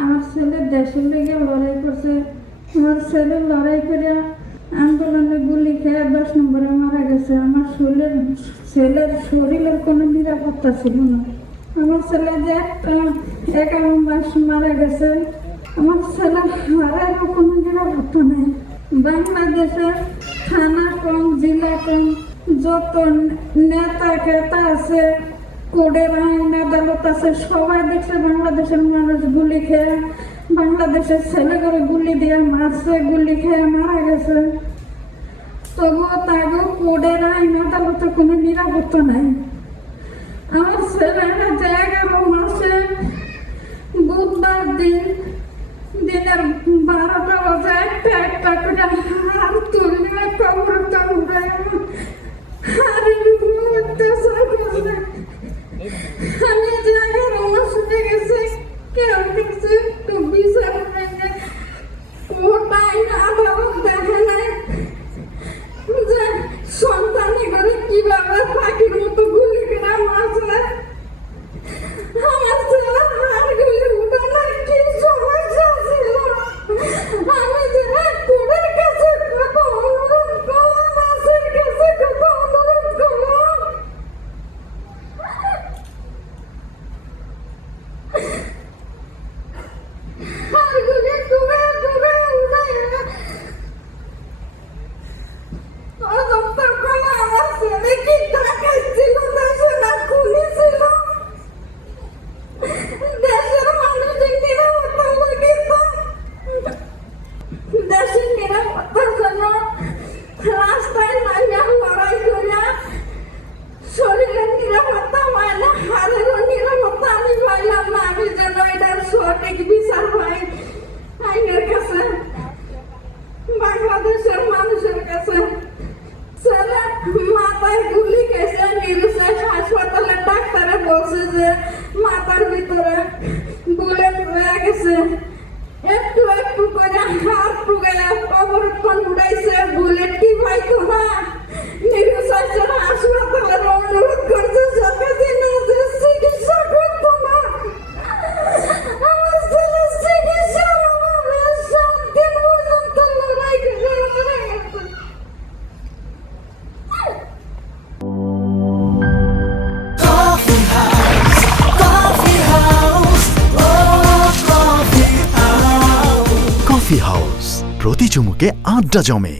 আমার ছেলে দেশের লেগে লড়াই করছে। আমার ছেলে লড়াই করে আন্দোলনে গুলি খেয়ে 10 নম্বরে মারা গেছে। আমার ছেলের শরীরের কোনো নিরাপত্তা ছিল না। আমার ছেলে যে 11 মাস মারা গেছে, আমার ছেলে হারারও কোনো নিরাপত্তা নেই। বাংলাদেশের থানা কম, জেলা কম, যত নেতা খেতা আছে, কোর্টের আইন আদালত আছে, সবাই দেখছে বাংলাদেশের মানুষ গুলি খেয়ে, বাংলাদেশের ছেলে করে গুলি দিয়ে মারছে, গুলি খেয়ে মারা গেছে। তবুও তাকেও কোর্টের আইন আদালতে কোনো নিরাপত্তা নাই। আমার ছেলেরা যে 11 মাসে বুধবার দিনের 12টা বাজে একটা করে হার তুললে কবর তুলবে, হারের অত্যাচার করছে। আমি যে 11 মাস হয়ে গেছে, কেউ দেখছে একটু বিচার হয়নি, কোর্ট আইন আদালত দেখে নাই যে সন্তানি করে কিভাবে পাখির মতো গুলি করে মারছে। আমার ছেলে হাড়গুলি উঠে না, কি সমস্যা ছিল। আমি যে কোর্টের কাছে কত অনুরোধ করলাম, মাসের কাছে কত অনুরোধ করলাম। হাড়গুলি ডুবে ডুবে উঠে আমার ছেলে কি টাকা ছিল, দেশে না খুনি ছিল। দেশের মানুষের নিরাপত্তা লাগে তো, দেশের নিরাপত্তার জন্য রাস্তায় নামিয়া লড়াই করিয়া শরীরের নিরাপত্তা হয় না, হাড়েরও নিরাপত্তা আমি পাইলাম না। আমি যেন এটার সঠিক বিচার পাই আইনের কাছে, বাংলাদেশের মানুষের কাছে। ছেলে মাথায় গুলি খেয়েছে, নিরুসাইড হাসপাতালে ডাক্তারে বলছে যে মাথার ভিতরে বুলেট হয়ে গেছে। একটু একটু করে হাত টুকাইয়া অবরক্ষণ উঠাইছে, বুলেট কি পাইতো না। নিরুসাইড হাসপাতালে অনুরোধ করছে সরকারি না যে চিকিৎসা করতো না। আমার ছেলে চিকিৎসা অভাবে 7 দিন পর্যন্ত লড়াই করে মারা গেছে। কফি হাউস, প্রতি চুমুকে আড্ডা জমে।